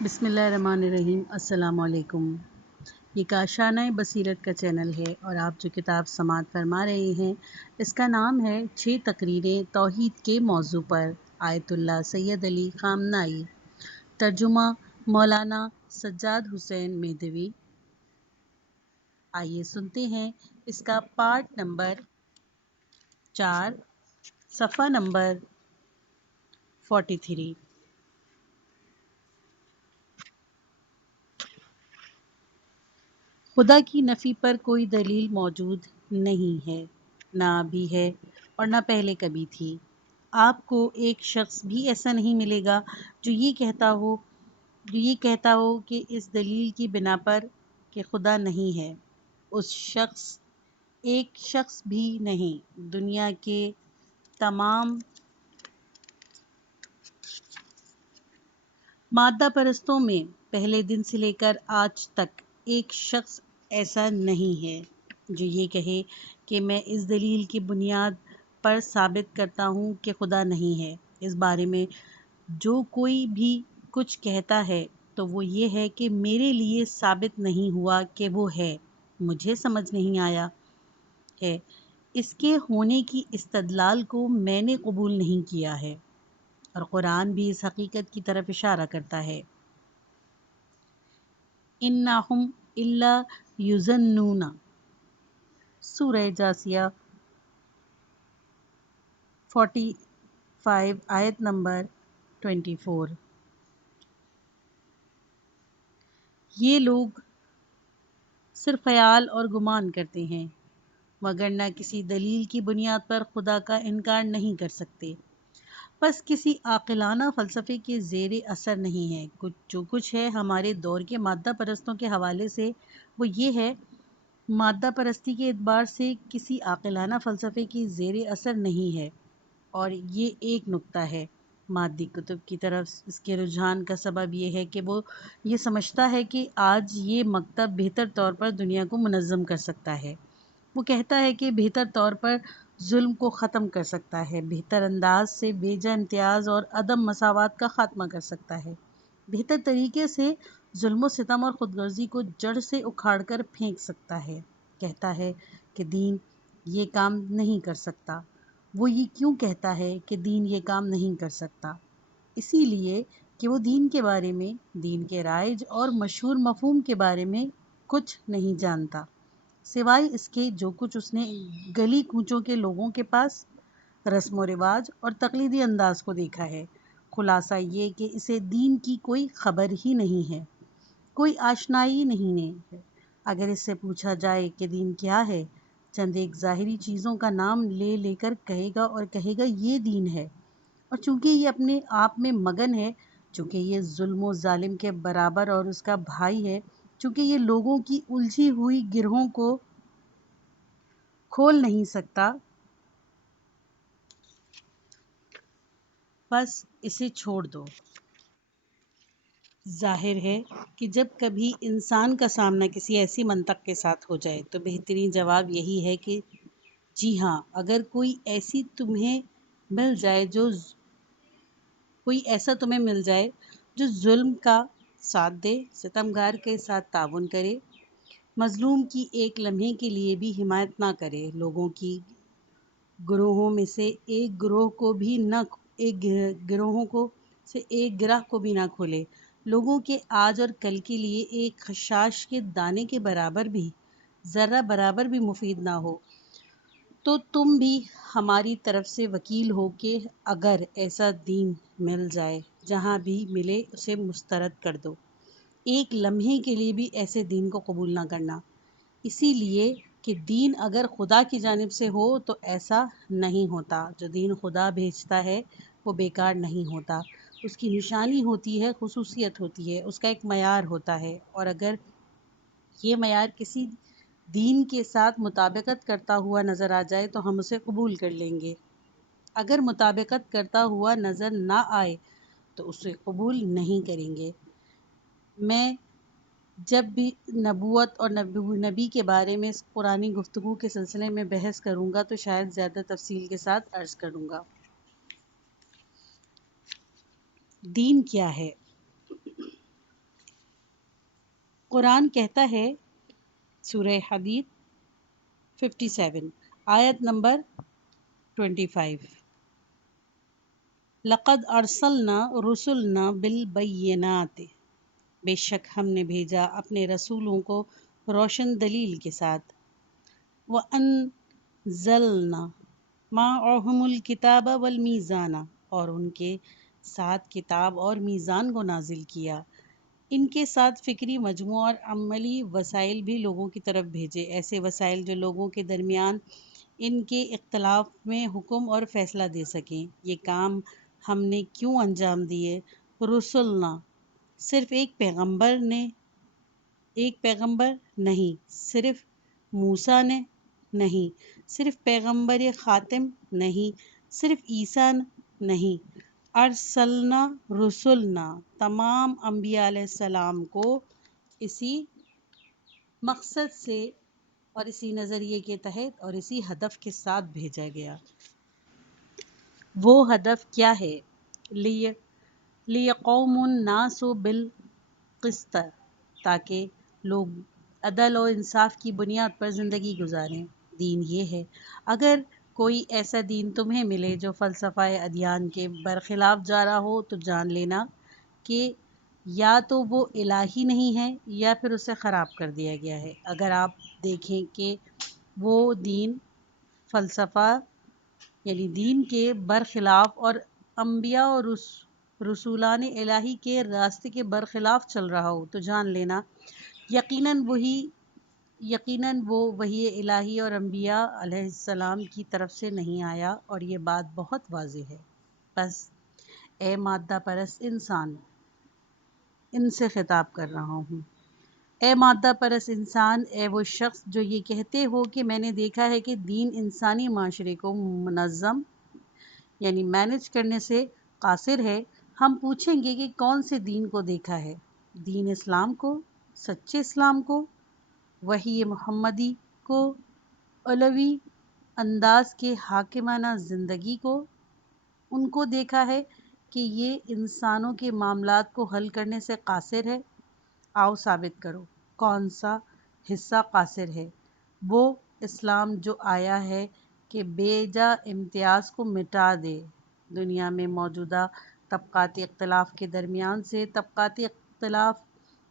بسم اللہ الرحمن الرحیم۔ السلام علیکم۔ یہ کاشانہ بصیرت کا چینل ہے اور آپ جو کتاب سماعت فرما رہے ہیں اس کا نام ہے 6 تقریریں توحید کے موضوع پر، آیت اللہ سید علی خامنائی، ترجمہ مولانا سجاد حسین میدوی۔ آئیے سنتے ہیں اس کا پارٹ نمبر 4، صفحہ نمبر 43۔ خدا کی نفی پر کوئی دلیل موجود نہیں ہے، نہ ابھی ہے اور نہ پہلے کبھی تھی۔ آپ کو ایک شخص بھی ایسا نہیں ملے گا جو یہ کہتا ہو کہ اس دلیل کی بنا پر کہ خدا نہیں ہے۔ ایک شخص بھی نہیں۔ دنیا کے تمام مادہ پرستوں میں پہلے دن سے لے کر آج تک ایک شخص ایسا نہیں ہے جو یہ کہے کہ میں اس دلیل کی بنیاد پر ثابت کرتا ہوں کہ خدا نہیں ہے۔ اس بارے میں جو کوئی بھی کچھ کہتا ہے تو وہ یہ ہے کہ میرے لیے ثابت نہیں ہوا کہ وہ ہے، مجھے سمجھ نہیں آیا ہے، اس کے ہونے کی استدلال کو میں نے قبول نہیں کیا ہے، اور قرآن بھی اس حقیقت کی طرف اشارہ کرتا ہے۔ اِنَّهُمْ إِلَّا يُظَنُّونَ، سورہ جاثیہ 45 آیت نمبر 24۔ یہ لوگ صرف خیال اور گمان کرتے ہیں، مگر نہ کسی دلیل کی بنیاد پر خدا کا انکار نہیں کر سکتے۔ بس کسی عاقلانہ فلسفے کے زیر اثر نہیں ہے۔ جو کچھ ہے ہمارے دور کے مادہ پرستوں کے حوالے سے وہ یہ ہے، مادہ پرستی کے اعتبار سے کسی عاقلانہ فلسفے کے زیر اثر نہیں ہے، اور یہ ایک نکتہ ہے۔ مادی کتب کی طرف اس کے رجحان کا سبب یہ ہے کہ وہ یہ سمجھتا ہے کہ آج یہ مکتب بہتر طور پر دنیا کو منظم کر سکتا ہے۔ وہ کہتا ہے کہ بہتر طور پر ظلم کو ختم کر سکتا ہے، بہتر انداز سے بیجا امتیاز اور عدم مساوات کا خاتمہ کر سکتا ہے، بہتر طریقے سے ظلم و ستم اور خود غرضی کو جڑ سے اکھاڑ کر پھینک سکتا ہے۔ کہتا ہے کہ دین یہ کام نہیں کر سکتا۔ وہ یہ کیوں کہتا ہے کہ دین یہ کام نہیں کر سکتا؟ اسی لیے کہ وہ دین کے بارے میں، دین کے رائج اور مشہور مفہوم کے بارے میں کچھ نہیں جانتا، سوائے اس کے جو کچھ اس نے گلی کوچوں کے لوگوں کے پاس رسم و رواج اور تقلیدی انداز کو دیکھا ہے۔ خلاصہ یہ کہ اسے دین کی کوئی خبر ہی نہیں ہے، کوئی آشنائی نہیں ہے۔ اگر اس سے پوچھا جائے کہ دین کیا ہے، چند ایک ظاہری چیزوں کا نام لے لے کر کہے گا یہ دین ہے، اور چونکہ یہ اپنے آپ میں مگن ہے، چونکہ یہ ظلم و ظالم کے برابر اور اس کا بھائی ہے، چونکہ یہ لوگوں کی الجھی ہوئی گرہوں کو کھول نہیں سکتا، بس اسے چھوڑ دو۔ ظاہر ہے کہ جب کبھی انسان کا سامنا کسی ایسی منطق کے ساتھ ہو جائے تو بہترین جواب یہی ہے کہ جی ہاں، اگر کوئی ایسا تمہیں مل جائے جو ظلم کا ساتھ دے، ستمگار کے ساتھ تعاون کرے، مظلوم کی ایک لمحے کے لیے بھی حمایت نہ کرے، لوگوں کی گروہوں میں سے ایک گرہ کو بھی نہ کھولے، لوگوں کے آج اور کل کے لیے ایک خشاش کے دانے کے ذرہ برابر بھی مفید نہ ہو، تو تم بھی ہماری طرف سے وکیل ہو کہ اگر ایسا دین مل جائے، جہاں بھی ملے اسے مسترد کر دو، ایک لمحے کے لیے بھی ایسے دین کو قبول نہ کرنا۔ اسی لیے کہ دین اگر خدا کی جانب سے ہو تو ایسا نہیں ہوتا، جو دین خدا بھیجتا ہے وہ بیکار نہیں ہوتا، اس کی نشانی ہوتی ہے، خصوصیت ہوتی ہے، اس کا ایک معیار ہوتا ہے، اور اگر یہ معیار کسی دین کے ساتھ مطابقت کرتا ہوا نظر آ جائے تو ہم اسے قبول کر لیں گے، اگر مطابقت کرتا ہوا نظر نہ آئے تو اسے قبول نہیں کریں گے۔ میں جب بھی نبوت اور نبی کے بارے میں اس قرآنی گفتگو کے سلسلے میں بحث کروں گا تو شاید زیادہ تفصیل کے ساتھ عرض کروں گا۔ دین کیا ہے؟ قرآن کہتا ہے سورہ حدید 57 آیت نمبر 25، لقد ارسلنا رسلنا بالبینات، بے شک ہم نے بھیجا اپنے رسولوں کو روشن دلیل کے ساتھ، وَأَنزَلْنَا مَعَهُمُ الْكِتَابَ وَالْمِيزَانَ، اور ان کے ساتھ کتاب اور میزان کو نازل کیا، ان کے ساتھ فکری مجموعہ اور عملی وسائل بھی لوگوں کی طرف بھیجے، ایسے وسائل جو لوگوں کے درمیان ان کے اختلاف میں حکم اور فیصلہ دے سکیں۔ یہ کام ہم نے کیوں انجام دیے؟ رسولنا، صرف ایک پیغمبر نہیں، صرف موسیٰ نے نہیں، صرف پیغمبر خاتم نہیں، صرف عیسیٰ نہیں، ارسلنا رسولنا، تمام انبیاء علیہ السلام کو اسی مقصد سے اور اسی نظریے کے تحت اور اسی ہدف کے ساتھ بھیجا گیا۔ وہ ہدف کیا ہے؟ لیقوم الناس بالقسط، تاکہ لوگ عدل و انصاف کی بنیاد پر زندگی گزاریں۔ دین یہ ہے، اگر کوئی ایسا دین تمہیں ملے جو فلسفہ ادیان کے برخلاف جا رہا ہو تو جان لینا کہ یا تو وہ الہی نہیں ہے یا پھر اسے خراب کر دیا گیا ہے۔ اگر آپ دیکھیں کہ وہ دین فلسفہ یعنی دین کے برخلاف اور انبیاء اور رسولان الہی کے راستے کے برخلاف چل رہا ہو تو جان لینا یقیناً وہ وحی الہی اور انبیاء علیہ السلام کی طرف سے نہیں آیا، اور یہ بات بہت واضح ہے۔ بس اے مادہ پرست انسان، ان سے خطاب کر رہا ہوں، اے مادہ پرست انسان، اے وہ شخص جو یہ کہتے ہو کہ میں نے دیکھا ہے کہ دین انسانی معاشرے کو منظم یعنی مینج کرنے سے قاصر ہے، ہم پوچھیں گے کہ کون سے دین کو دیکھا ہے؟ دین اسلام کو، سچے اسلام کو، وحی محمدی کو، علوی انداز کے حاکمانہ زندگی کو؟ ان کو دیکھا ہے کہ یہ انسانوں کے معاملات کو حل کرنے سے قاصر ہے؟ آؤ ثابت کرو کون سا حصہ قاصر ہے۔ وہ اسلام جو آیا ہے کہ بے جا امتیاز کو مٹا دے، دنیا میں موجودہ طبقاتی اختلاف کے درمیان سے طبقاتی اختلاف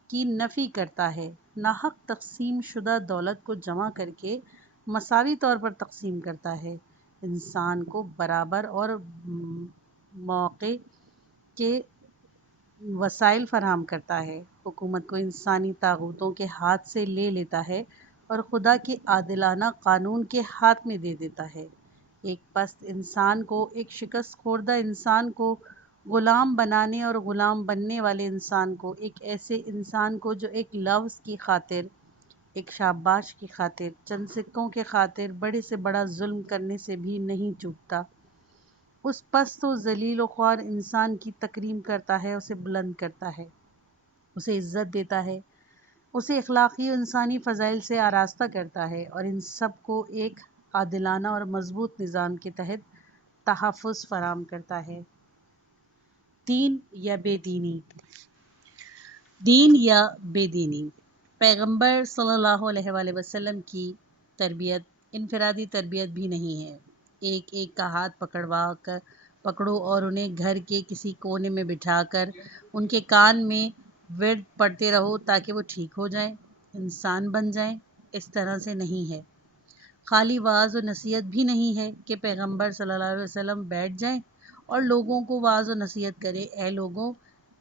کی نفی کرتا ہے، ناحق تقسیم شدہ دولت کو جمع کر کے مساوی طور پر تقسیم کرتا ہے، انسان کو برابر اور موقع کے وسائل فراہم کرتا ہے، حکومت کو انسانی طاغوتوں کے ہاتھ سے لے لیتا ہے اور خدا کے عادلانہ قانون کے ہاتھ میں دے دیتا ہے، ایک پست انسان کو، ایک شکست خوردہ انسان کو غلام بنانے اور غلام بننے والے انسان کو، ایک ایسے انسان کو جو ایک لفظ کی خاطر، ایک شاباش کی خاطر، چند سکوں کے خاطر بڑے سے بڑا ظلم کرنے سے بھی نہیں چوکتا، اس پست و ذلیل و خوار انسان کی تکریم کرتا ہے، اسے بلند کرتا ہے، اسے عزت دیتا ہے، اسے اخلاقی و انسانی فضائل سے آراستہ کرتا ہے اور ان سب کو ایک عادلانہ اور مضبوط نظام کے تحت تحفظ فراہم کرتا ہے۔ دین یا بے دینی؟ دین یا بے دینی پیغمبر صلی اللہ علیہ وآلہ وسلم کی تربیت انفرادی تربیت بھی نہیں ہے۔ ایک ایک کا ہاتھ پکڑو اور انہیں گھر کے کسی کونے میں بٹھا کر ان کے کان میں ورد پڑھتے رہو تاکہ وہ ٹھیک ہو جائیں، انسان بن جائیں، اس طرح سے نہیں ہے۔ خالی وعظ و نصیحت بھی نہیں ہے کہ پیغمبر صلی اللہ علیہ وسلم بیٹھ جائیں اور لوگوں کو وعظ و نصیحت کرے، اے لوگوں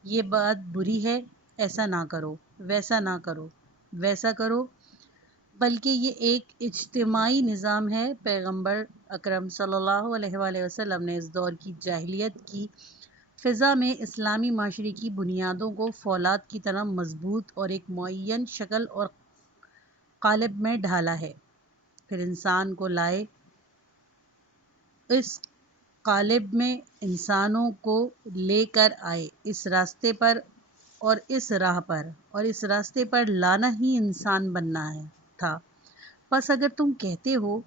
یہ بات بری ہے، ایسا نہ کرو، ویسا نہ کرو، ویسا کرو، بلکہ یہ ایک اجتماعی نظام ہے۔ پیغمبر اکرم صلی اللہ علیہ وآلہ وسلم نے اس دور کی جاہلیت کی فضا میں اسلامی معاشرے کی بنیادوں کو فولاد کی طرح مضبوط اور ایک معین شکل اور قالب میں ڈھالا ہے، پھر انسان کو لائے، اس قالب میں انسانوں کو لے کر آئے، اس راستے پر اور اس راہ پر، اور اس راستے پر لانا ہی انسان بننا تھا۔ بس اگر تم کہتے ہو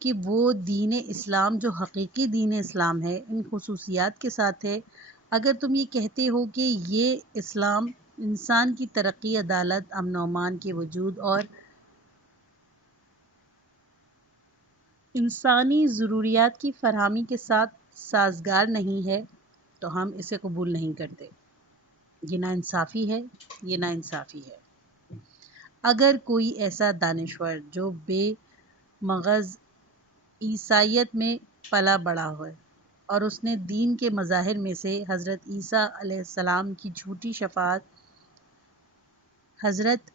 کہ وہ دین اسلام جو حقیقی دین اسلام ہے ان خصوصیات کے ساتھ ہے، اگر تم یہ کہتے ہو کہ یہ اسلام انسان کی ترقی عدالت امن و امان کے وجود اور انسانی ضروریات کی فراہمی کے ساتھ سازگار نہیں ہے تو ہم اسے قبول نہیں کرتے۔ یہ ناانصافی ہے، یہ ناانصافی ہے۔ اگر کوئی ایسا دانشور جو بے مغز عیسائیت میں پلا بڑھا ہے اور اس نے دین کے مظاہر میں سے حضرت عیسیٰ علیہ السلام کی جھوٹی شفاعت، حضرت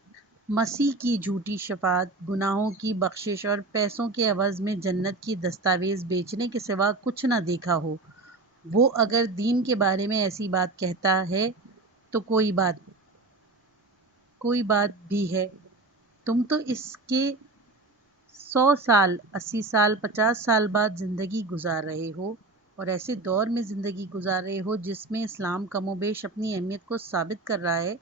مسیح کی جھوٹی شفاعت، گناہوں کی بخشش اور پیسوں کے عوض میں جنت کی دستاویز بیچنے کے سوا کچھ نہ دیکھا ہو، وہ اگر دین کے بارے میں ایسی بات کہتا ہے تو کوئی بات بھی ہے۔ تم تو اس کے 100 سال، 80 سال، 50 سال بعد زندگی گزار رہے ہو اور ایسے دور میں زندگی گزار رہے ہو جس میں اسلام کم و بیش اپنی اہمیت کو ثابت کر رہا ہے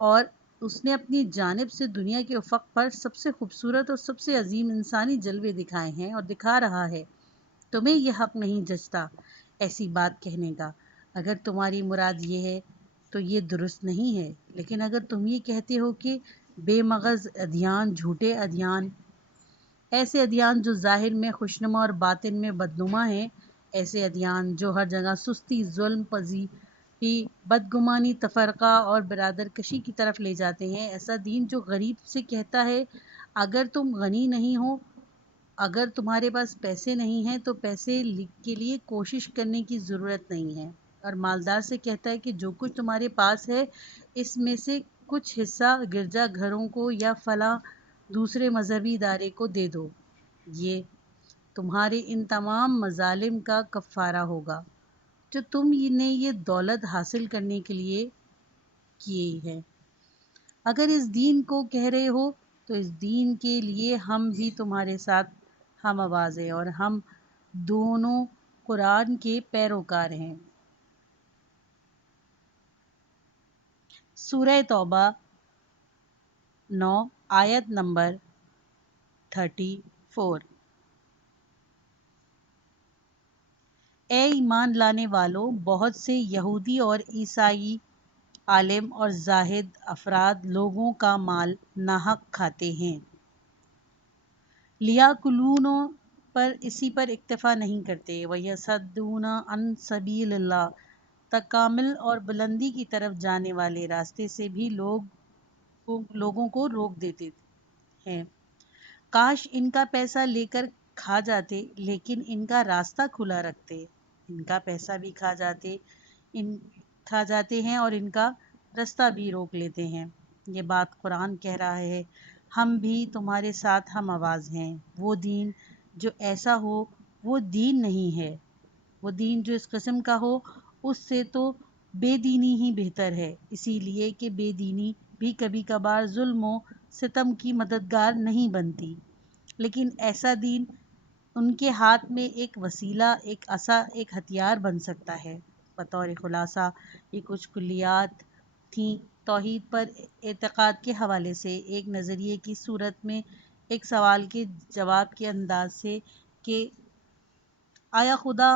اور اس نے اپنی جانب سے دنیا کے افق پر سب سے خوبصورت اور سب سے عظیم انسانی جلوے دکھائے ہیں اور دکھا رہا ہے۔ تمہیں یہ حق نہیں جچتا ایسی بات کہنے کا۔ اگر تمہاری مراد یہ ہے تو یہ درست نہیں ہے، لیکن اگر تم یہ کہتے ہو کہ بے مغز ادیان، جھوٹے ادیان، ایسے ادیان جو ظاہر میں خوشنما اور باطن میں بدنما ہیں، ایسے ادیان جو ہر جگہ سستی، ظلم پذیری، بدگمانی، تفرقہ اور برادر کشی کی طرف لے جاتے ہیں، ایسا دین جو غریب سے کہتا ہے اگر تم غنی نہیں ہو، اگر تمہارے پاس پیسے نہیں ہیں تو پیسے کے لیے کوشش کرنے کی ضرورت نہیں ہے، اور مالدار سے کہتا ہے کہ جو کچھ تمہارے پاس ہے اس میں سے کچھ حصہ گرجا گھروں کو یا فلاں دوسرے مذہبی ادارے کو دے دو، یہ تمہارے ان تمام مظالم کا کفارہ ہوگا جو تم نے یہ دولت حاصل کرنے کے لیے کیے ہیں۔ اگر اس دین کو کہہ رہے ہو تو اس دین کے لیے ہم بھی تمہارے ساتھ ہم آواز ہیں اور ہم دونوں قرآن کے پیروکار ہیں۔ سورہ توبہ 9 آیت نمبر 34۔ اے ایمان لانے والو، بہت سے یہودی اور عیسائی عالم اور زاہد افراد لوگوں کا مال ناحق کھاتے ہیں۔ لیاکلون پر اسی پر اکتفا نہیں کرتے، وَیَصُدُّونَ عَن سَبِیلِ اللَّہِ، تکامل اور بلندی کی طرف جانے والے راستے سے بھی لوگوں کو روک دیتے ہیں۔ کاش ان کا پیسہ لے کر کھا جاتے، لیکن ان کا راستہ کھلا رکھتے۔ ان کا پیسہ بھی کھا جاتے ہیں اور ان کا راستہ بھی روک لیتے ہیں۔ یہ بات قرآن کہہ رہا ہے، ہم بھی تمہارے ساتھ ہم آواز ہیں۔ وہ دین جو ایسا ہو وہ دین نہیں ہے، وہ دین جو اس قسم کا ہو اس سے تو بے دینی ہی بہتر ہے، اسی لیے کہ بے دینی بھی کبھی کبھار ظلم و ستم کی مددگار نہیں بنتی، لیکن ایسا دین ان کے ہاتھ میں ایک وسیلہ، ایک عصا، ایک ہتھیار بن سکتا ہے۔ بطور خلاصہ یہ کچھ کلیات تھیں توحید پر اعتقاد کے حوالے سے، ایک نظریے کی صورت میں ایک سوال کے جواب کے انداز سے کہ آیا خدا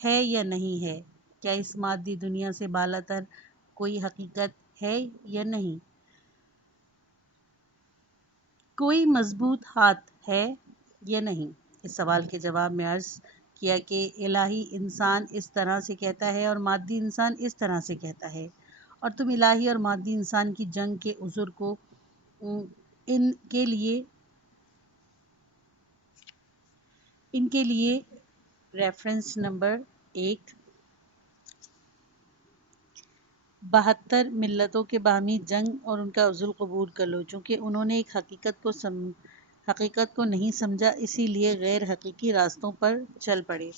ہے یا نہیں ہے، کیا اس مادی دنیا سے بالا تر کوئی حقیقت ہے یا نہیں، کوئی مضبوط ہاتھ ہے یا نہیں۔ اس سوال کے جواب میں عرض کیا کہ الہی انسان اس طرح سے کہتا ہے اور مادی انسان اس طرح سے کہتا ہے، اور تم الہی اور مادی انسان کی جنگ کے عذر کو ان کے لیے ریفرنس نمبر 1، 72 ملتوں کے باہمی جنگ اور ان کا عذر قبول کر لو، چونکہ انہوں نے ایک حقیقت کو نہیں سمجھا، اسی لیے غیر حقیقی راستوں پر چل پڑے۔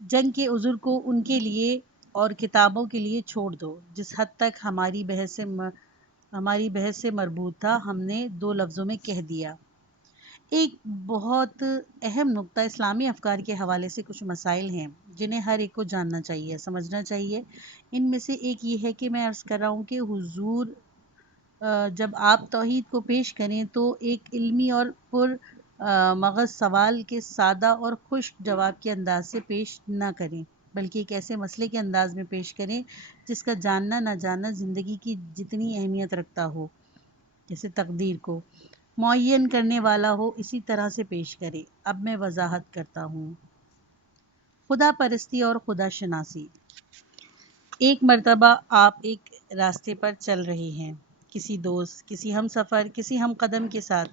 جنگ کے عذر کو ان کے لیے اور کتابوں کے لیے چھوڑ دو۔ جس حد تک ہماری بحث سے مربوط تھا ہم نے 2 لفظوں میں کہہ دیا۔ ایک بہت اہم نقطہ اسلامی افکار کے حوالے سے کچھ مسائل ہیں جنہیں ہر ایک کو جاننا چاہیے، سمجھنا چاہیے۔ ان میں سے ایک یہ ہے کہ میں عرض کر رہا ہوں کہ حضور جب آپ توحید کو پیش کریں تو ایک علمی اور پر مغز سوال کے سادہ اور خشک جواب کے انداز سے پیش نہ کریں۔ بلکہ ایک ایسے مسئلے کے انداز میں پیش کریں جس کا جاننا نہ جاننا زندگی کی جتنی اہمیت رکھتا ہو، جیسے تقدیر کو معین کرنے والا ہو، اسی طرح سے پیش کریں۔ اب میں وضاحت کرتا ہوں۔ خدا پرستی اور خدا شناسی۔ ایک مرتبہ آپ ایک راستے پر چل رہے ہیں، کسی دوست، کسی ہم سفر، کسی ہم قدم کے ساتھ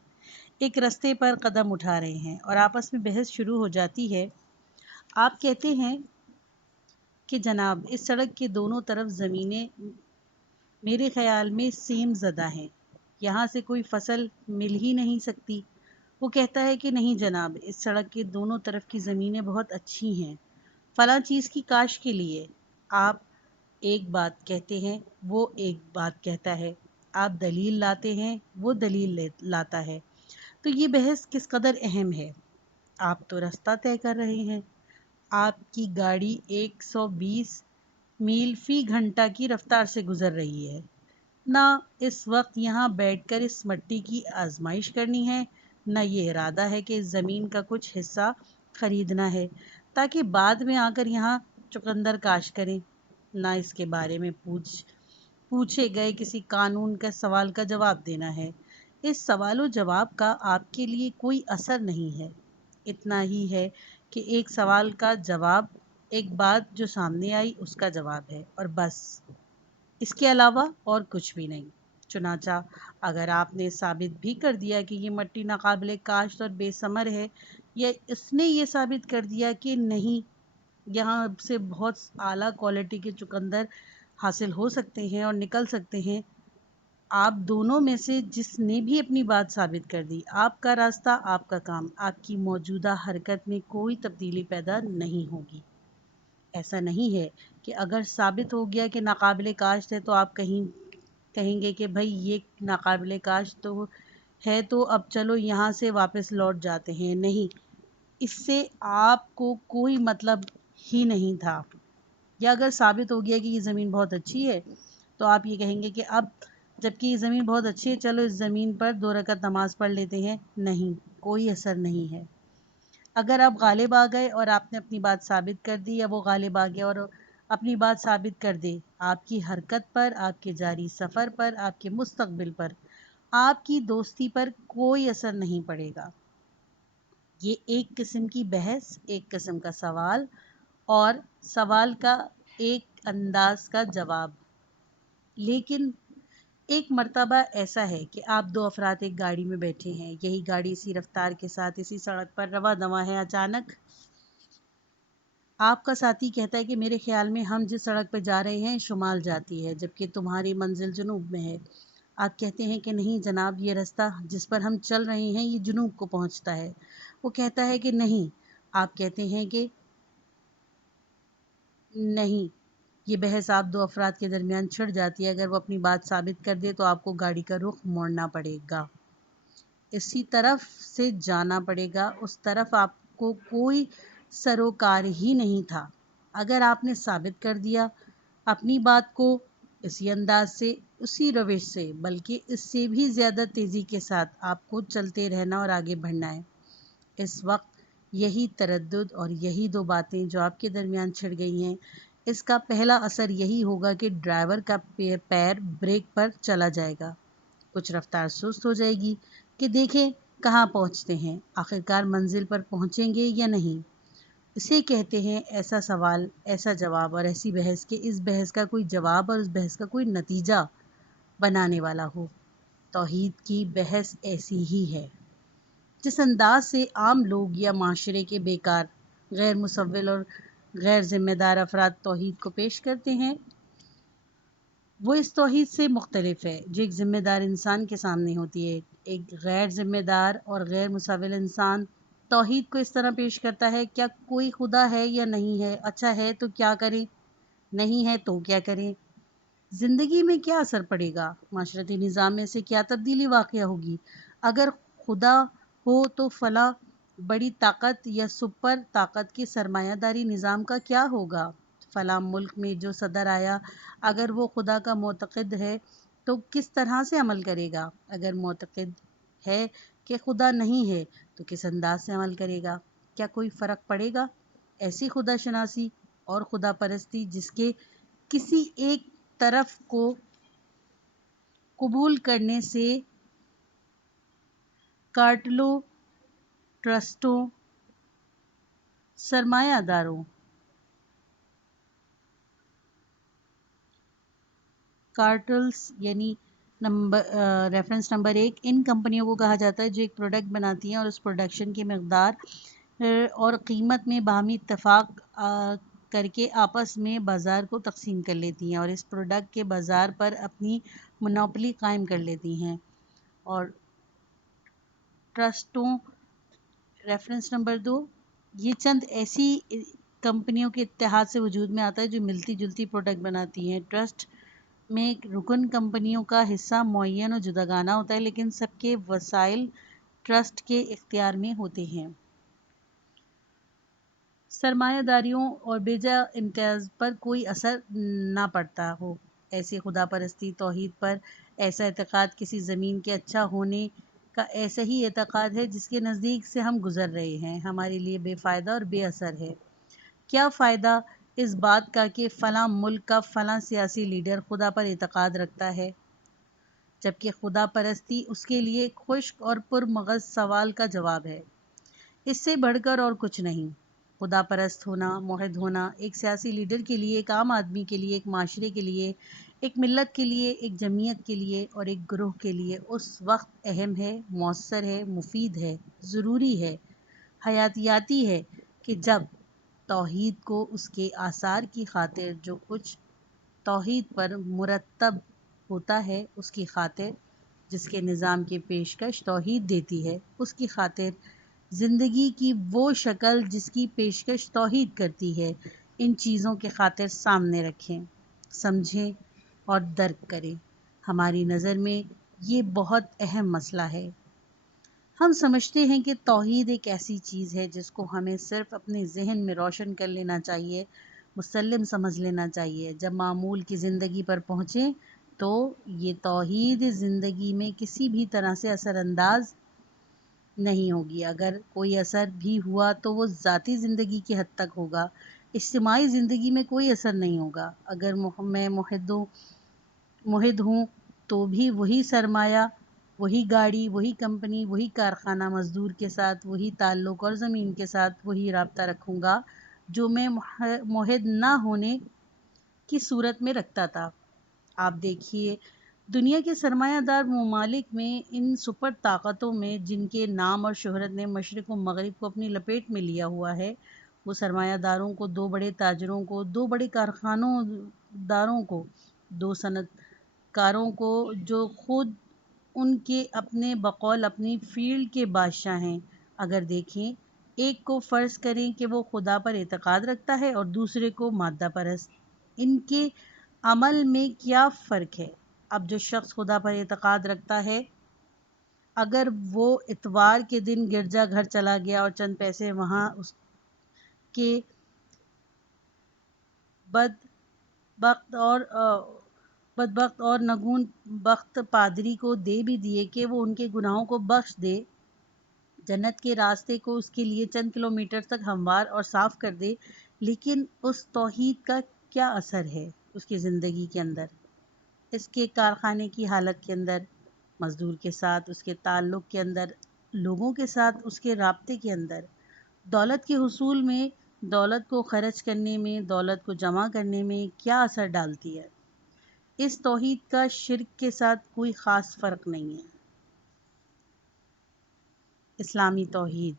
ایک راستے پر قدم اٹھا رہے ہیں اور آپس میں بحث شروع ہو جاتی ہے۔ آپ کہتے ہیں کہ جناب، اس سڑک کے دونوں طرف زمینیں میرے خیال میں سیم زدہ ہیں، یہاں سے کوئی فصل مل ہی نہیں سکتی۔ وہ کہتا ہے کہ نہیں جناب، اس سڑک کے دونوں طرف کی زمینیں بہت اچھی ہیں، فلاں چیز کی کاشت کے لیے۔ آپ ایک بات کہتے ہیں، وہ ایک بات کہتا ہے، آپ دلیل لاتے ہیں، وہ دلیل لاتا ہے، تو یہ بحث کس قدر اہم ہے۔ آپ تو راستہ طے کر رہے ہیں، آپ کی گاڑی 120 میل فی گھنٹہ کی رفتار سے گزر رہی ہے، نہ اس وقت یہاں بیٹھ کر اس مٹی کی آزمائش کرنی ہے، نہ یہ ارادہ ہے کہ اس زمین کا کچھ حصہ خریدنا ہے تاکہ بعد میں آ کر یہاں چقندر کاشت کریں، نہ اس کے بارے میں پوچھے گئے کسی قانون کا سوال کا جواب دینا ہے۔ اس سوال و جواب کا آپ کے لیے کوئی اثر نہیں ہے، اتنا ہی ہے کہ ایک سوال کا جواب، ایک بات جو سامنے آئی اس کا جواب ہے، اور بس، اس کے علاوہ اور کچھ بھی نہیں۔ چنانچہ اگر آپ نے ثابت بھی کر دیا کہ یہ مٹی ناقابل کاشت اور بے ثمر ہے، یا اس نے یہ ثابت کر دیا کہ نہیں، یہاں سے بہت اعلیٰ کوالٹی کے چقندر حاصل ہو سکتے ہیں اور نکل سکتے ہیں، آپ دونوں میں سے جس نے بھی اپنی بات ثابت کر دی، آپ کا راستہ، آپ کا کام، آپ کی موجودہ حرکت میں کوئی تبدیلی پیدا نہیں ہوگی۔ ایسا نہیں ہے کہ اگر ثابت ہو گیا کہ ناقابل کاشت ہے تو آپ کہیں گے کہ بھائی یہ ناقابل کاشت تو ہے، تو اب چلو یہاں سے واپس لوٹ جاتے ہیں۔ نہیں، اس سے آپ کو کوئی مطلب ہی نہیں تھا۔ یا اگر ثابت ہو گیا کہ یہ زمین بہت اچھی ہے تو آپ یہ کہیں گے کہ اب جبکہ یہ زمین بہت اچھی ہے، چلو اس زمین پر 2 رکعت نماز پڑھ لیتے ہیں۔ نہیں، کوئی اثر نہیں ہے۔ اگر آپ غالب آ گئے اور آپ نے اپنی بات ثابت کر دی، یا وہ غالب آ گیا اور اپنی بات ثابت کر دے، آپ کی حرکت پر، آپ کے جاری سفر پر، آپ کے مستقبل پر، آپ کی دوستی پر کوئی اثر نہیں پڑے گا۔ یہ ایک قسم کی بحث، ایک قسم کا سوال، اور سوال کا ایک انداز کا جواب۔ لیکن ایک مرتبہ ایسا ہے کہ آپ 2 افراد ایک گاڑی میں بیٹھے ہیں، یہی گاڑی اسی رفتار کے ساتھ اسی سڑک پر رواں دواں ہے۔ اچانک آپ کا ساتھی کہتا ہے کہ میرے خیال میں ہم جس سڑک پہ جا رہے ہیں شمال جاتی ہے، جبکہ تمہاری منزل جنوب میں ہے۔ آپ کہتے ہیں کہ نہیں جناب، یہ راستہ جس پر ہم چل رہے ہیں یہ جنوب کو پہنچتا ہے۔ وہ کہتا ہے کہ نہیں۔ آپ کہتے ہیں کہ نہیں۔ یہ بحث آپ 2 افراد کے درمیان چھڑ جاتی ہے۔ اگر وہ اپنی بات ثابت کر دے تو آپ کو گاڑی کا رخ موڑنا پڑے گا، اسی طرف سے جانا پڑے گا، اس طرف آپ کو کوئی سروکار ہی نہیں تھا۔ اگر آپ نے ثابت کر دیا اپنی بات کو اسی انداز سے، اسی روش سے، بلکہ اس سے بھی زیادہ تیزی کے ساتھ آپ کو چلتے رہنا اور آگے بڑھنا ہے۔ اس وقت یہی تردد اور یہی 2 باتیں جو آپ کے درمیان چھڑ گئی ہیں، اس کا پہلا اثر یہی ہوگا کہ ڈرائیور کا پیر بریک پر چلا جائے گا، کچھ رفتار سست ہو جائے گی کہ دیکھیں کہاں پہنچتے ہیں، آخرکار منزل پر پہنچیں گے یا نہیں۔ اسے کہتے ہیں ایسا سوال، ایسا جواب اور ایسی بحث کہ اس بحث کا کوئی جواب اور اس بحث کا کوئی نتیجہ بنانے والا ہو۔ توحید کی بحث ایسی ہی ہے۔ جس انداز سے عام لوگ یا معاشرے کے بیکار، غیر مسول اور غیر ذمہ دار افراد توحید کو پیش کرتے ہیں، وہ اس توحید سے مختلف ہے جو ایک ذمہ دار انسان کے سامنے ہوتی ہے۔ ایک غیر ذمہ دار اور غیر مسول انسان توحید کو اس طرح پیش کرتا ہے، کیا کوئی خدا ہے یا نہیں ہے؟ اچھا ہے تو کیا کریں؟ نہیں ہے تو کیا کریں؟ زندگی میں کیا اثر پڑے گا؟ معاشرتی نظام میں سے کیا تبدیلی واقع ہوگی؟ اگر خدا ہو تو فلاں بڑی طاقت یا سپر طاقت کے سرمایہ داری نظام کا کیا ہوگا؟ فلاں ملک میں جو صدر آیا، اگر وہ خدا کا معتقد ہے تو کس طرح سے عمل کرے گا؟ اگر معتقد ہے کہ خدا نہیں ہے تو کس انداز سے عمل کرے گا؟ کیا کوئی فرق پڑے گا؟ ایسی خدا شناسی اور خدا پرستی جس کے کسی ایک طرف کو قبول کرنے سے کارٹلوں، ٹرسٹوں، سرمایہ داروں، کارٹلز یعنی ریفرنس نمبر 1 ان کمپنیوں کو کہا جاتا ہے جو ایک پروڈکٹ بناتی ہیں اور اس پروڈکشن کی مقدار اور قیمت میں باہمی اتفاق کر کے آپس میں بازار کو تقسیم کر لیتی ہیں اور اس پروڈکٹ کے بازار پر اپنی مونوپلی قائم کر لیتی ہیں. اور ٹرسٹوں ریفرنس نمبر 2 یہ چند ایسی کمپنیوں کے اتحاد سے وجود میں آتا ہے جو ملتی جلتی پروڈکٹ بناتی ہیں. ٹرسٹ میں رکن کمپنیوں کا حصہ معین اور جداگانہ ہوتا ہے لیکن سب کے وسائل ٹرسٹ کے اختیار میں ہوتے ہیں. سرمایہ داریوں اور بیجا امتیاز پر کوئی اثر نہ پڑتا ہو. ایسے خدا پرستی توحید پر ایسا اعتقاد کسی زمین کے اچھا ہونے کا ایسا ہی اعتقاد ہے جس کے نزدیک سے ہم گزر رہے ہیں، ہمارے لیے بے فائدہ اور بے اثر ہے. کیا فائدہ اس بات کا کہ فلاں ملک کا فلاں سیاسی لیڈر خدا پر اعتقاد رکھتا ہے جبکہ خدا پرستی اس کے لیے خشک اور پرمغز سوال کا جواب ہے. اس سے بڑھ کر اور کچھ نہیں. خدا پرست ہونا، موحد ہونا ایک سیاسی لیڈر کے لیے، ایک عام آدمی کے لیے، ایک معاشرے کے لیے، ایک ملت کے لیے، ایک جمعیت کے لیے اور ایک گروہ کے لیے اس وقت اہم ہے، مؤثر ہے، مفید ہے، ضروری ہے، حیاتیاتی ہے کہ جب توحید کو اس کے آثار کی خاطر جو کچھ توحید پر مرتب ہوتا ہے اس کی خاطر، جس کے نظام کی پیشکش توحید دیتی ہے اس کی خاطر، زندگی کی وہ شکل جس کی پیشکش توحید کرتی ہے، ان چیزوں کے خاطر سامنے رکھیں، سمجھیں اور درک کریں. ہماری نظر میں یہ بہت اہم مسئلہ ہے. ہم سمجھتے ہیں کہ توحید ایک ایسی چیز ہے جس کو ہمیں صرف اپنے ذہن میں روشن کر لینا چاہیے، مسلم سمجھ لینا چاہیے. جب معمول کی زندگی پر پہنچیں تو یہ توحید زندگی میں کسی بھی طرح سے اثر انداز نہیں ہوگی. اگر کوئی اثر بھی ہوا تو وہ ذاتی زندگی کی حد تک ہوگا، اجتماعی زندگی میں کوئی اثر نہیں ہوگا. اگر میں موحد ہوں تو بھی وہی سرمایہ، وہی گاڑی، وہی کمپنی، وہی کارخانہ، مزدور کے ساتھ وہی تعلق اور زمین کے ساتھ وہی رابطہ رکھوں گا جو میں موحد نہ ہونے کی صورت میں رکھتا تھا. آپ دیکھیے دنیا کے سرمایہ دار ممالک میں، ان سپر طاقتوں میں جن کے نام اور شہرت نے مشرق و مغرب کو اپنی لپیٹ میں لیا ہوا ہے، وہ سرمایہ داروں کو، دو بڑے تاجروں کو، دو بڑے کارخانوں داروں کو، دو صنعت کاروں کو جو خود ان کے اپنے بقول اپنی فیلڈ کے بادشاہ ہیں، اگر دیکھیں ایک کو فرض کریں کہ وہ خدا پر اعتقاد رکھتا ہے اور دوسرے کو مادہ پرست، ان کے عمل میں کیا فرق ہے؟ اب جو شخص خدا پر اعتقاد رکھتا ہے اگر وہ اتوار کے دن گرجا گھر چلا گیا اور چند پیسے وہاں اس کے بدبخت اور نگون بخت پادری کو دے بھی دیے کہ وہ ان کے گناہوں کو بخش دے، جنت کے راستے کو اس کے لیے چند کلومیٹر تک ہموار اور صاف کر دے، لیکن اس توحید کا کیا اثر ہے اس کی زندگی کے اندر، اس کے کارخانے کی حالت کے اندر، مزدور کے ساتھ اس کے تعلق کے اندر، لوگوں کے ساتھ اس کے رابطے کے اندر، دولت کے حصول میں، دولت کو خرچ کرنے میں، دولت کو جمع کرنے میں کیا اثر ڈالتی ہے؟ اس توحید کا شرک کے ساتھ کوئی خاص فرق نہیں ہے. اسلامی توحید،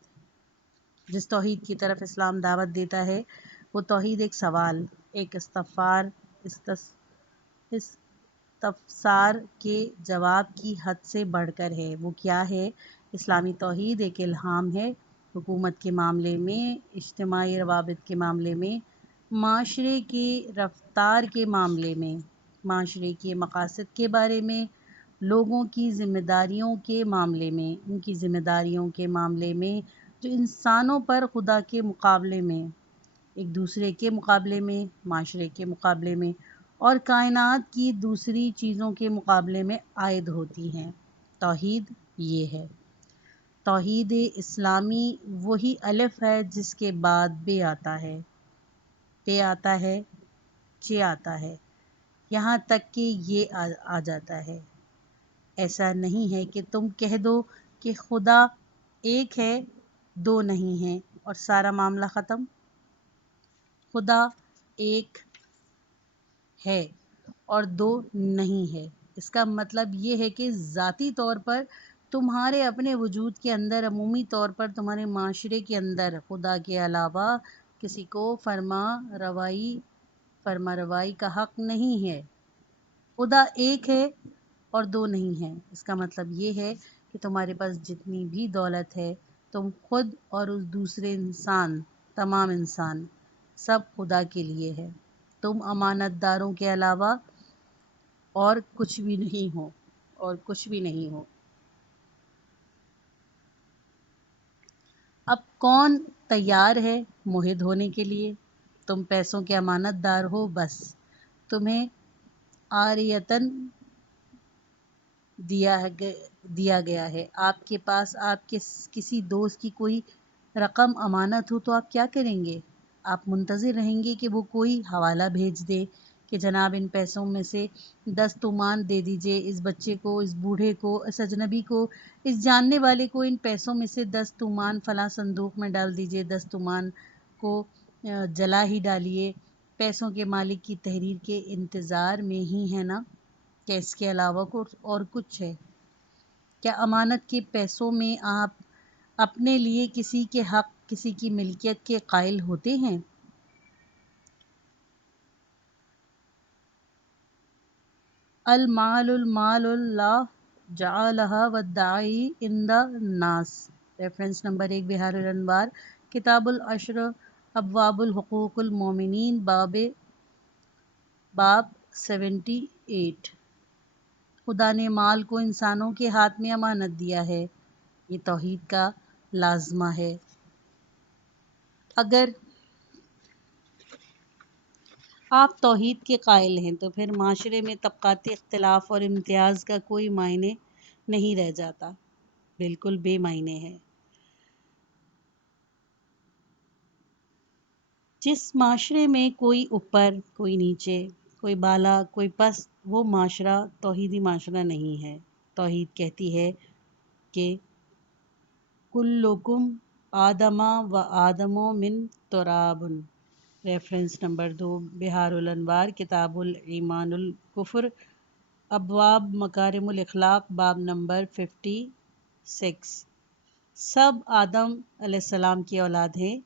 جس توحید کی طرف اسلام دعوت دیتا ہے، وہ توحید ایک سوال، ایک استفسار کے جواب کی حد سے بڑھ کر ہے. وہ کیا ہے؟ اسلامی توحید ایک الہام ہے، حکومت کے معاملے میں، اجتماعی روابط کے معاملے میں، معاشرے کی رفتار کے معاملے میں، معاشرے کے مقاصد کے بارے میں، لوگوں کی ذمہ داریوں کے معاملے میں، ان کی ذمہ داریوں کے معاملے میں جو انسانوں پر خدا کے مقابلے میں، ایک دوسرے کے مقابلے میں، معاشرے کے مقابلے میں اور کائنات کی دوسری چیزوں کے مقابلے میں عائد ہوتی ہیں. توحید یہ ہے. توحید اسلامی وہی الف ہے جس کے بعد بے آتا ہے. پے آتا ہے، چے آتا ہے، یہاں تک کہ یہ آ جاتا ہے۔ ایسا نہیں ہے کہ تم کہہ دو کہ خدا ایک ہے، دو نہیں ہیں اور سارا معاملہ ختم۔ خدا ایک ہے اور دو نہیں ہے، اس کا مطلب یہ ہے کہ ذاتی طور پر تمہارے اپنے وجود کے اندر، عمومی طور پر تمہارے معاشرے کے اندر خدا کے علاوہ کسی کو فرما روائی کا حق نہیں ہے۔ خدا ایک ہے اور دو نہیں ہیں، اس کا مطلب یہ ہے کہ تمہارے پاس جتنی بھی دولت ہے، تم خود اور اس دوسرے انسان، تمام انسان سب خدا کے لیے ہے۔ تم امانت داروں کے علاوہ اور کچھ بھی نہیں ہو۔ اب کون تیار ہے موحد ہونے کے لیے؟ تم پیسوں کے امانت دار ہو، بس تمہیں عاریتاً دیا گیا ہے۔ آپ کے پاس آپ کے کسی دوست کی کوئی رقم امانت ہو تو آپ کیا کریں گے؟ آپ منتظر رہیں گے کہ وہ کوئی حوالہ بھیج دے کہ جناب ان پیسوں میں سے 10 تومان دے دیجئے، اس بچے کو، اس بوڑھے کو، اس اجنبی کو، اس جاننے والے کو ان پیسوں میں سے 10 تومان فلاں صندوق میں ڈال دیجئے، 10 تومان کو جلا ہی ڈالیے۔ پیسوں کے مالک کی تحریر کے انتظار میں ہی ہے نا؟ کیا اس کے علاوہ اور کچھ ہے؟ کیا امانت کے پیسوں میں آپ اپنے لیے کسی کے حق، کسی کی ملکیت کے قائل ہوتے ہیں؟ المال اللہ جعلہ والداعی عند الناس، ریفرنس نمبر 1 بحار الانوار، کتاب العشر، ابواب الحقوق المومنین، باب 78۔ خدا نے مال کو انسانوں کے ہاتھ میں امانت دیا ہے، یہ توحید کا لازمہ ہے۔ اگر آپ توحید کے قائل ہیں تو پھر معاشرے میں طبقاتی اختلاف اور امتیاز کا کوئی معنی نہیں رہ جاتا، بالکل بے معنی ہے۔ جس معاشرے میں کوئی اوپر، کوئی نیچے، کوئی بالا، کوئی پست، وہ معاشرہ توحیدی معاشرہ نہیں ہے۔ توحید کہتی ہے کہ کلکم آدم و آدم من تراب، ریفرنس نمبر 2 بحار الانوار، کتاب الایمان الکفر، ابواب مکارم الاخلاق، باب نمبر 56۔ سب آدم علیہ السلام کی اولاد ہیں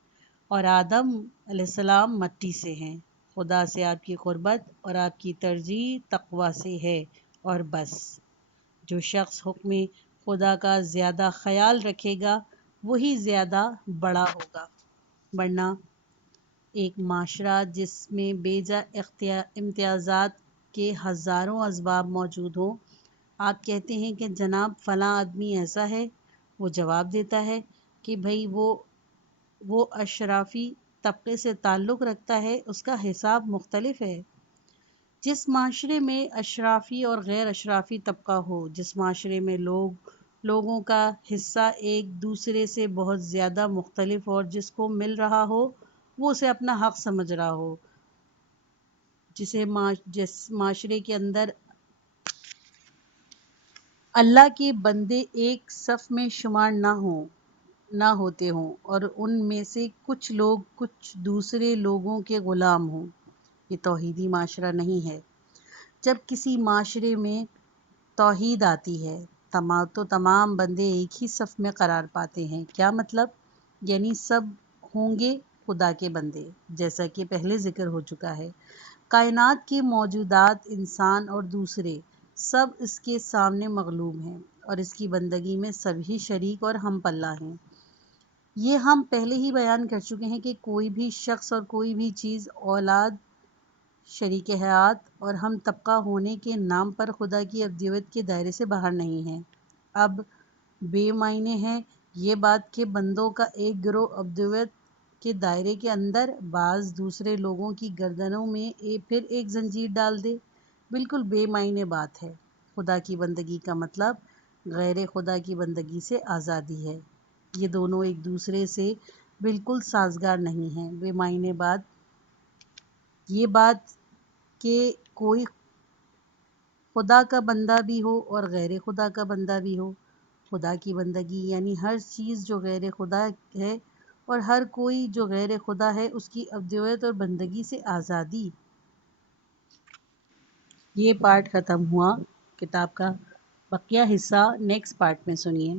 اور آدم علیہ السلام مٹی سے ہیں۔ خدا سے آپ کی قربت اور آپ کی ترجیح تقوی سے ہے، اور بس۔ جو شخص حکم خدا کا زیادہ خیال رکھے گا وہی زیادہ بڑا ہوگا، ورنہ ایک معاشرہ جس میں بے جا امتیازات کے ہزاروں اسباب موجود ہوں، آپ کہتے ہیں کہ جناب فلاں آدمی ایسا ہے، وہ جواب دیتا ہے کہ بھئی وہ اشرافی طبقے سے تعلق رکھتا ہے، اس کا حساب مختلف ہے۔ جس معاشرے میں اشرافی اور غیر اشرافی طبقہ ہو، جس معاشرے میں لوگوں کا حصہ ایک دوسرے سے بہت زیادہ مختلف اور جس کو مل رہا ہو وہ اسے اپنا حق سمجھ رہا ہو، جس معاشرے کے اندر اللہ کے بندے ایک صف میں شمار نہ ہوتے ہوں اور ان میں سے کچھ لوگ کچھ دوسرے لوگوں کے غلام ہوں، یہ توحیدی معاشرہ نہیں ہے۔ جب کسی معاشرے میں توحید آتی ہے تو تمام بندے ایک ہی صف میں قرار پاتے ہیں۔ کیا مطلب؟ یعنی سب ہوں گے خدا کے بندے، جیسا کہ پہلے ذکر ہو چکا ہے۔ کائنات کے موجودات، انسان اور دوسرے، سب اس کے سامنے مغلوب ہیں اور اس کی بندگی میں سبھی شریک اور ہم پلہ ہیں۔ یہ ہم پہلے ہی بیان کر چکے ہیں کہ کوئی بھی شخص اور کوئی بھی چیز، اولاد، شریک حیات اور ہم طبقہ ہونے کے نام پر خدا کی ابدیت کے دائرے سے باہر نہیں ہے۔ اب بے معنی ہے یہ بات کہ بندوں کا ایک گروہ ابدیت کے دائرے کے اندر بعض دوسرے لوگوں کی گردنوں میں پھر ایک زنجیر ڈال دے، بالکل بے معنی بات ہے۔ خدا کی بندگی کا مطلب غیر خدا کی بندگی سے آزادی ہے، یہ دونوں ایک دوسرے سے بالکل سازگار نہیں ہیں۔ بے معنی بات یہ بات کہ کوئی خدا کا بندہ بھی ہو اور غیر خدا کا بندہ بھی ہو، خدا کی بندگی یعنی ہر چیز جو غیر خدا ہے اور ہر کوئی جو غیر خدا ہے اس کی ابدیت اور بندگی سے آزادی۔ یہ پارٹ ختم ہوا کتاب کا، بقیہ حصہ نیکسٹ پارٹ میں سنیے۔